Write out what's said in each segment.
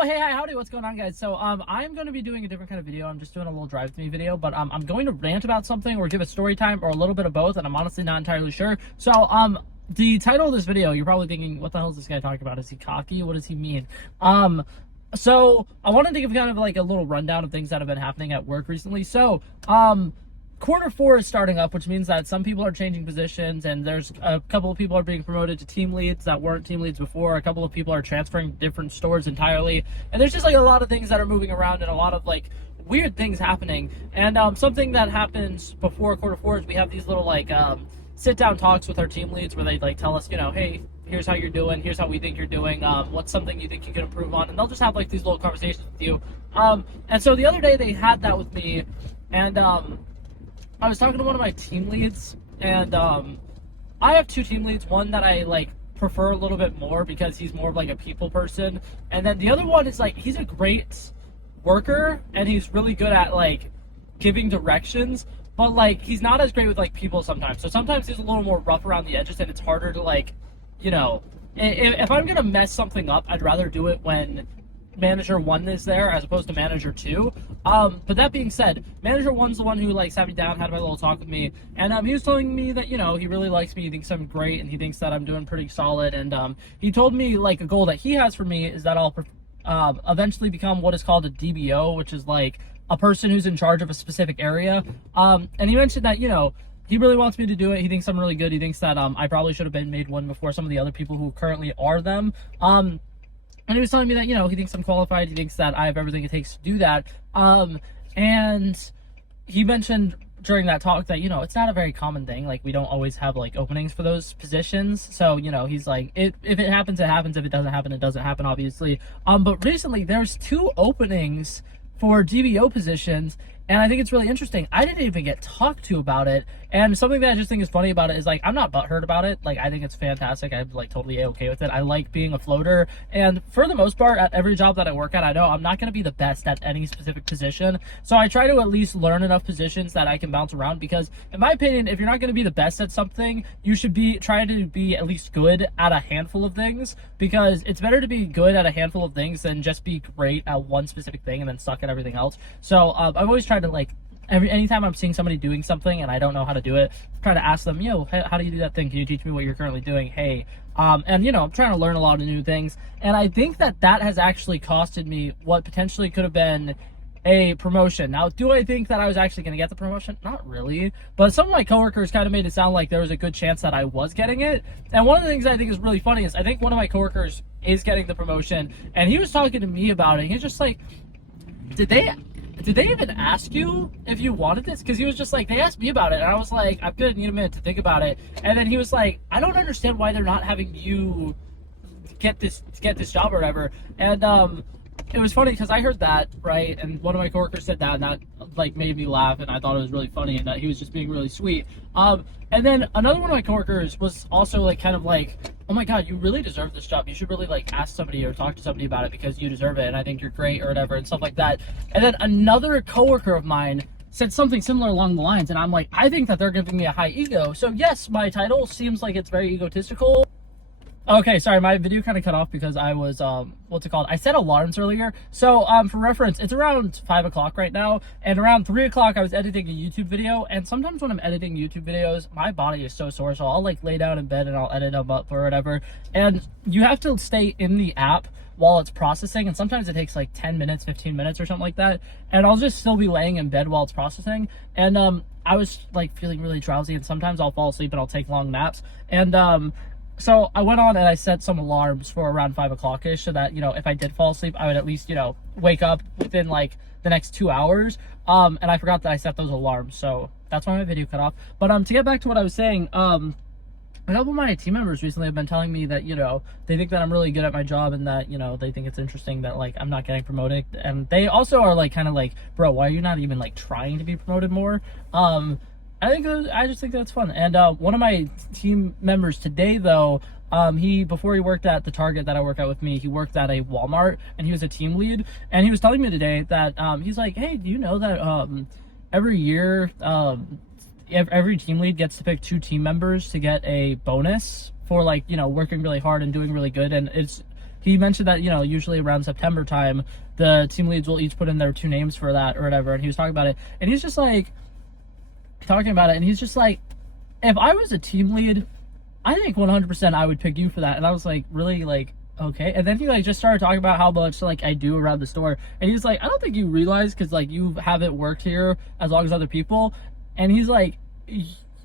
Hey, hi, howdy, what's going on, guys? So, I'm going to be doing a different kind of video. I'm just doing a little drive with me video, but, I'm going to rant about something or give a story time or a little bit of both, and I'm honestly not entirely sure. So, the title of this video, you're probably thinking, what the hell is this guy talking about? Is he cocky? What does he mean? So, I wanted to give kind of like a little rundown of things that have been happening at work recently. So, Q4 is starting up, which means that some people are changing positions, and there's a couple of people are being promoted to team leads that weren't team leads before. A couple of people are transferring to different stores entirely, and there's just like a lot of things that are moving around and a lot of like weird things happening. And something that happens before Q4 is we have these little like sit down talks with our team leads where they like tell us, hey, here's how you're doing, here's how we think you're doing, what's something you think you can improve on, and they'll just have like these little conversations with you. And so the other day they had that with me, and I was talking to one of my team leads, and I have two team leads. One that I like prefer a little bit more because he's more of like a people person, and then the other one is like he's a great worker and he's really good at like giving directions, but like he's not as great with like people sometimes. So sometimes he's a little more rough around the edges, and it's harder to like, if I'm gonna mess something up, I'd rather do it when manager 1 is there as opposed to manager 2. But that being said, manager 1's the one who like sat me down, had my little talk with me, and he was telling me that he really likes me, he thinks I'm great, and he thinks that I'm doing pretty solid. And he told me like a goal that he has for me is that I'll eventually become what is called a DBO, which is like a person who's in charge of a specific area. And he mentioned that he really wants me to do it. He thinks I'm really good. He thinks that I probably should have been made one before some of the other people who currently are them. And he was telling me that, he thinks I'm qualified. He thinks that I have everything it takes to do that. And he mentioned during that talk that, it's not a very common thing. Like, we don't always have, like, openings for those positions. So, he's like, if it happens, it happens. If it doesn't happen, it doesn't happen, obviously. But recently, there's 2 openings for DBO positions, and I think it's really interesting. I didn't even get talked to about it, and something that I just think is funny about it is, like, I'm not butthurt about it. Like, I think it's fantastic. I'm, like, totally okay with it. I like being a floater, and for the most part, at every job that I work at, I know I'm not going to be the best at any specific position, so I try to at least learn enough positions that I can bounce around, because, in my opinion, if you're not going to be the best at something, you should try to be at least good at a handful of things, because it's better to be good at a handful of things than just be great at one specific thing and then suck at everything else. So, I've always tried to, like, anytime I'm seeing somebody doing something and I don't know how to do it, try to ask them, how do you do that thing? Can you teach me what you're currently doing? Hey, and I'm trying to learn a lot of new things, and I think that has actually costed me what potentially could have been a promotion. Now, do I think that I was actually going to get the promotion? Not really, but some of my coworkers kind of made it sound like there was a good chance that I was getting it. And one of the things I think is really funny is I think one of my coworkers is getting the promotion, and he was talking to me about it. He's just like, did they even ask you if you wanted this? Because he was just like, they asked me about it, and I was like, I'm gonna need a minute to think about it. And then he was like, I don't understand why they're not having you get this job or whatever. And it was funny because I heard that, right, and one of my coworkers said that, and that like made me laugh, and I thought it was really funny, and that he was just being really sweet. And then another one of my coworkers was also like kind of like, oh my god, you really deserve this job. You should really like ask somebody or talk to somebody about it because you deserve it, and I think you're great or whatever and stuff like that. And then another coworker of mine said something similar along the lines, and I'm like, I think that they're giving me a high ego. So yes, my title seems like it's very egotistical. Okay, sorry, my video kind of cut off because I was, I set alarms earlier. So, for reference, it's around 5 o'clock right now, and around 3 o'clock I was editing a YouTube video, and sometimes when I'm editing YouTube videos, my body is so sore, so I'll, like, lay down in bed and I'll edit them up or whatever, and you have to stay in the app while it's processing, and sometimes it takes, like, 10 minutes, 15 minutes or something like that, and I'll just still be laying in bed while it's processing, and, I was, like, feeling really drowsy, and sometimes I'll fall asleep and I'll take long naps, and, so I went on and I set some alarms for around 5 o'clock-ish so that, if I did fall asleep, I would at least, wake up within like the next 2 hours. And I forgot that I set those alarms. So that's why my video cut off. But to get back to what I was saying, a couple of my team members recently have been telling me that, they think that I'm really good at my job, and that, they think it's interesting that like I'm not getting promoted. And they also are like kind of like, bro, why are you not even like trying to be promoted more? I just think that's fun. And one of my team members today, though, before he worked at the Target that I work at with me, he worked at a Walmart, and he was a team lead. And he was telling me today that he's like, hey, do you know that every year every team lead gets to pick 2 team members to get a bonus for like working really hard and doing really good, and he mentioned that, you know, usually around September time, the team leads will each put in their 2 names for that or whatever. And he was talking about it, and he's just like, if I was a team lead, I think 100% I would pick you for that. And I was like, really? Like, okay. And then he like just started talking about how much like I do around the store, and he's like, I don't think you realize, because like you haven't worked here as long as other people. And he's like,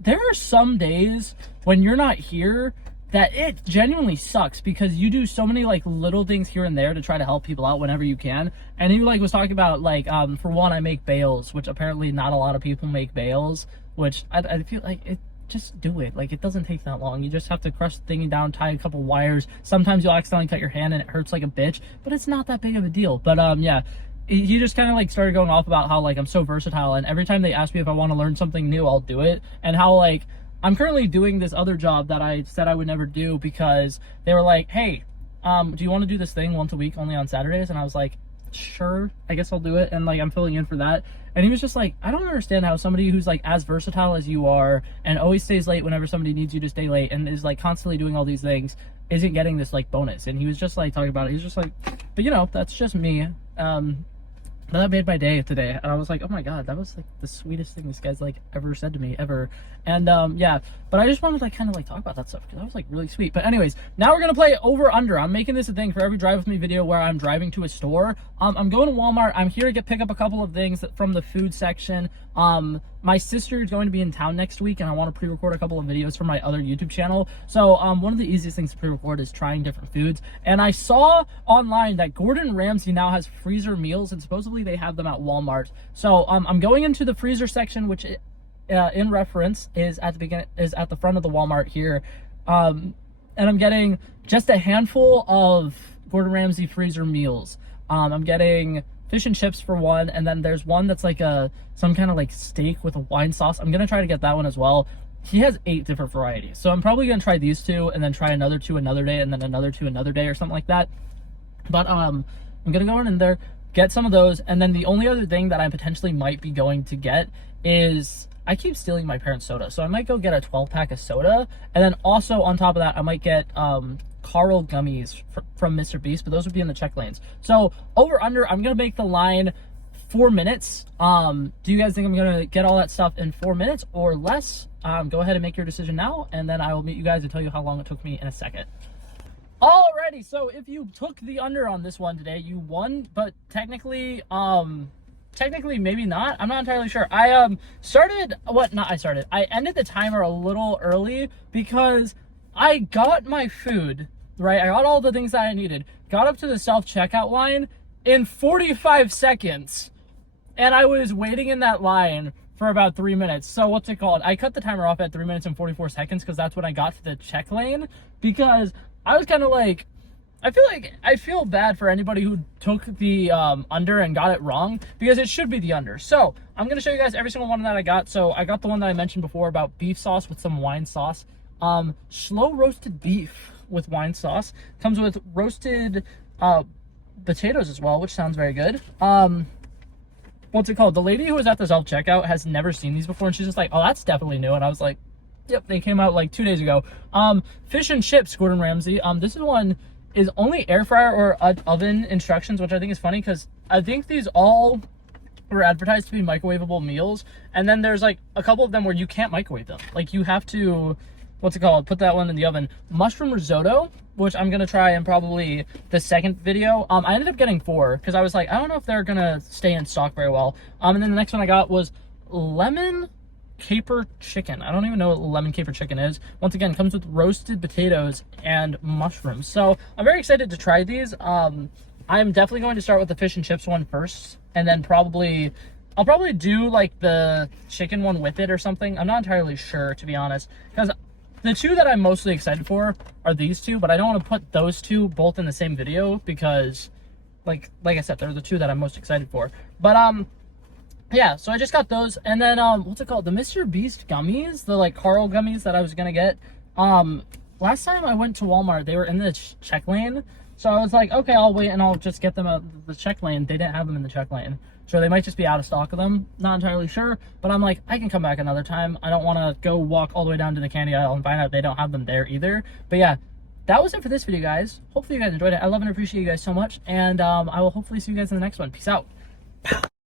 there are some days when you're not here that it genuinely sucks, because you do so many like little things here and there to try to help people out whenever you can. And he like was talking about like, for one, I make bales, which apparently not a lot of people make bales, which I feel like it, just do it. Like, it doesn't take that long. You just have to crush the thingy down, tie a couple wires. Sometimes you'll accidentally cut your hand and it hurts like a bitch, but it's not that big of a deal. But yeah, he just kind of like started going off about how like I'm so versatile, and every time they ask me if I want to learn something new, I'll do it. And how like I'm currently doing this other job that I said I would never do, because they were like, hey, do you want to do this thing once a week only on Saturdays? And I was like, sure, I guess I'll do it. And like I'm filling in for that. And he was just like, I don't understand how somebody who's like as versatile as you are and always stays late whenever somebody needs you to stay late and is like constantly doing all these things isn't getting this like bonus. And he was just like talking about it. He's just like, but you know, that's just me. But that made my day today, and I was like, oh my god, that was like the sweetest thing this guy's like ever said to me ever. And yeah, but I just wanted to like kind of like talk about that stuff, because that was like really sweet. But anyways, now we're gonna play over under. I'm making this a thing for every drive with me video where I'm driving to a store. I'm going to Walmart. I'm here to pick up a couple of things from the food section. My sister is going to be in town next week, and I want to pre-record a couple of videos for my other YouTube channel. So one of the easiest things to pre-record is trying different foods. And I saw online that Gordon Ramsay now has freezer meals, and supposedly they have them at Walmart. So I'm going into the freezer section, which in reference is at the front of the Walmart here. And I'm getting just a handful of Gordon Ramsay freezer meals. I'm getting fish and chips for one, and then there's one that's like some kind of like steak with a wine sauce. I'm gonna try to get that one as well. He has 8 different varieties, so I'm probably gonna try these 2 and then try another 2 another day, and then another 2 another day, or something like that. But I'm gonna go in there, get some of those, and then the only other thing that I potentially might be going to get is, I keep stealing my parents' soda, so I might go get a 12-pack of soda, and then also on top of that I might get Carl gummies from Mr. Beast, but those would be in the check lanes. So over under, I'm gonna make the line 4 minutes. Do you guys think I'm gonna get all that stuff in 4 minutes or less? Go ahead and make your decision now, and then I will meet you guys and tell you how long it took me in a second. Alrighty, so if you took the under on this one today, you won, but technically maybe not. I'm not entirely sure. I ended the timer a little early because I got my food, right? I got all the things that I needed, got up to the self-checkout line in 45 seconds, and I was waiting in that line for about 3 minutes. So what's it called? I cut the timer off at 3 minutes and 44 seconds because that's when I got to the check lane, because I was kind of like, I feel bad for anybody who took the under and got it wrong, because it should be the under. So I'm going to show you guys every single one that I got. So I got the one that I mentioned before about beef sauce with some wine sauce. Slow roasted beef with wine sauce. Comes with roasted potatoes as well, which sounds very good. What's it called? The lady who was at the self-checkout has never seen these before, and she's just like, oh, that's definitely new. And I was like, yep, they came out like 2 days ago. Fish and chips, Gordon Ramsay. This one is only air fryer or oven instructions, which I think is funny, because I think these all were advertised to be microwavable meals, and then there's like a couple of them where you can't microwave them. Like, you have to, what's it called, put that one in the oven. Mushroom risotto, which I'm gonna try in probably the second video. I ended up getting 4 because I was like, I don't know if they're gonna stay in stock very well. And then the next one I got was lemon caper chicken. I don't even know what lemon caper chicken is. Once again, comes with roasted potatoes and mushrooms. So I'm very excited to try these. I'm definitely going to start with the fish and chips one first, and then I'll probably do like the chicken one with it or something. I'm not entirely sure, to be honest, because the 2 that I'm mostly excited for are these 2, but I don't want to put those 2 both in the same video because like I said, they're the 2 that I'm most excited for. But yeah, so I just got those, and then what's it called, the Mr. Beast gummies, the like Carl gummies that I was gonna get. Last time I went to Walmart, they were in the check lane, so I was like, okay, I'll wait and I'll just get them out of the check lane. They didn't have them in the check lane, so they might just be out of stock of them. Not entirely sure, but I'm like, I can come back another time. I don't want to go walk all the way down to the candy aisle and find out they don't have them there either. But yeah, that was it for this video, guys. Hopefully you guys enjoyed it. I love and appreciate you guys so much, and I will hopefully see you guys in the next one. Peace out.